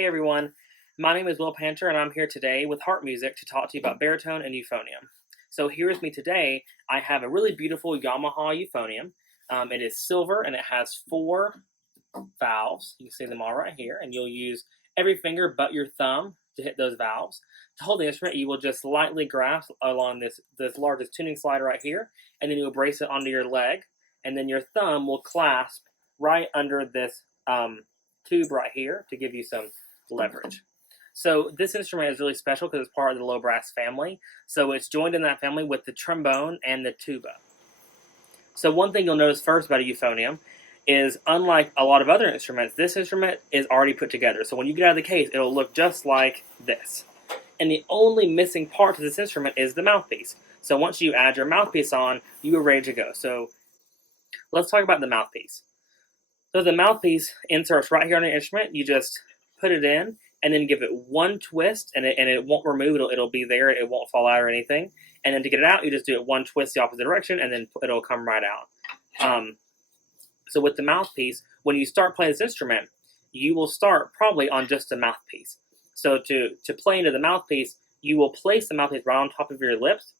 Hey everyone, my name is Will Panter, and I'm here today with Heart Music to talk to you about baritone and euphonium. So here with me today, I have a really beautiful Yamaha euphonium. It is silver and it has four valves. You can see them all right here, and you'll use every finger but your thumb to hit those valves. To hold the instrument, you will just lightly grasp along this largest tuning slide right here, and then you'll brace it onto your leg, and then your thumb will clasp right under this tube right here to give you some leverage. So this instrument is really special because it's part of the low brass family. So it's joined in that family with the trombone and the tuba. So one thing you'll notice first about a euphonium is, unlike a lot of other instruments, this instrument is already put together. So when you get out of the case, it'll look just like this. And the only missing part to this instrument is the mouthpiece. So once you add your mouthpiece on, you are ready to go. So let's talk about the mouthpiece. So the mouthpiece inserts right here on the instrument. You just put it in and then give it one twist, and it won't remove. It'll be there. It won't fall out or anything. And then to get it out, you just do it one twist the opposite direction, and then it'll come right out. So with the mouthpiece, when you start playing this instrument, you will start probably on just the mouthpiece. So to play into the mouthpiece, you will place the mouthpiece right on top of your lips,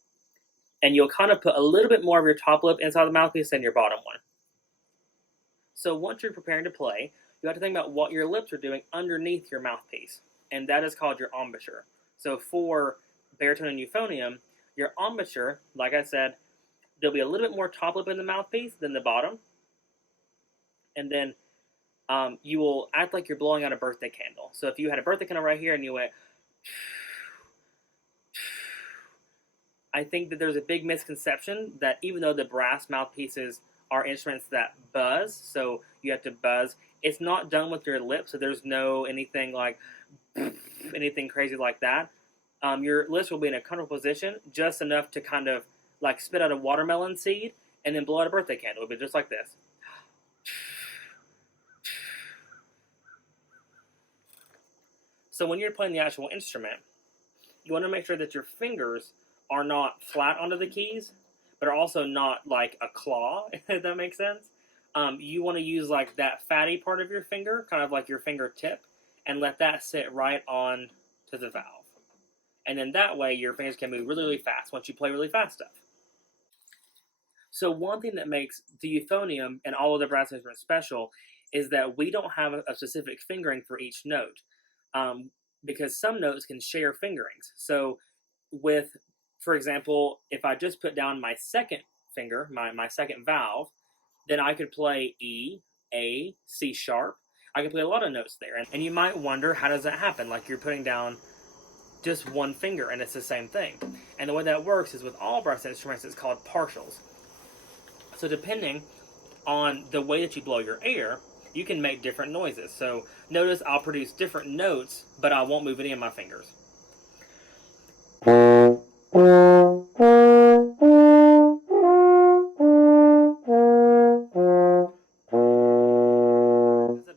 and you'll kind of put a little bit more of your top lip inside the mouthpiece than your bottom one. So once you're preparing to play, you have to think about what your lips are doing underneath your mouthpiece, and that is called your embouchure. So for baritone and euphonium, your embouchure, like I said, there'll be a little bit more top lip in the mouthpiece than the bottom, and then you will act like you're blowing out a birthday candle. So if you had a birthday candle right here and you went, I think that there's a big misconception that even though the brass mouthpieces are instruments that buzz, so you have to buzz, it's not done with your lips, so there's no anything like anything crazy like that. Your lips will be in a comfortable position, just enough to kind of like spit out a watermelon seed and then blow out a birthday candle. It'll be just like this. So when you're playing the actual instrument, you want to make sure that your fingers are not flat onto the keys, but are also not like a claw, if that makes sense. You want to use like that fatty part of your finger, kind of like your fingertip, and let that sit right on to the valve. And then that way your fingers can move really, really fast once you play really fast stuff. So one thing that makes the euphonium and all of the brass instruments special is that we don't have a specific fingering for each note, because some notes can share fingerings. So with, for example, if I just put down my second finger, my second valve, then I could play E, A, C sharp. I could play a lot of notes there. And you might wonder, how does that happen? Like, you're putting down just one finger and it's the same thing. And the way that works is with all brass instruments, it's called partials. So depending on the way that you blow your air, you can make different noises. So notice I'll produce different notes, but I won't move any of my fingers.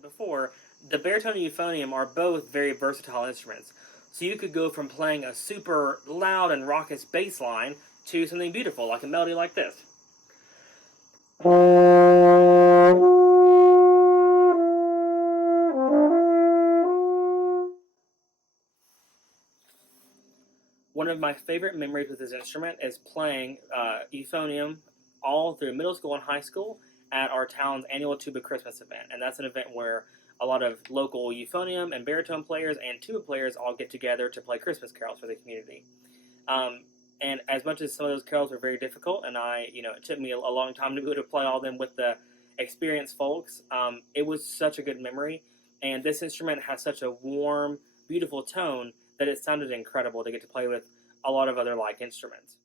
Before, the baritone and euphonium are both very versatile instruments. So you could go from playing a super loud and raucous bass line to something beautiful, like a melody like this. One of my favorite memories with this instrument is playing euphonium all through middle school and high school at our town's annual tuba Christmas event. And that's an event where a lot of local euphonium and baritone players and tuba players all get together to play Christmas carols for the community. And as much as some of those carols were very difficult, and it took me a long time to be able to play all of them with the experienced folks, it was such a good memory. And this instrument has such a warm, beautiful tone that it sounded incredible to get to play with a lot of other like instruments.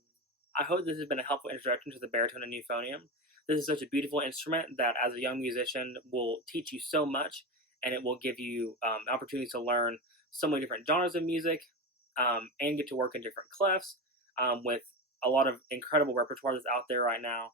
I hope this has been a helpful introduction to the baritone and euphonium. This is such a beautiful instrument that as a young musician will teach you so much, and it will give you opportunities to learn so many different genres of music, and get to work in different clefs with a lot of incredible repertoire that's out there right now.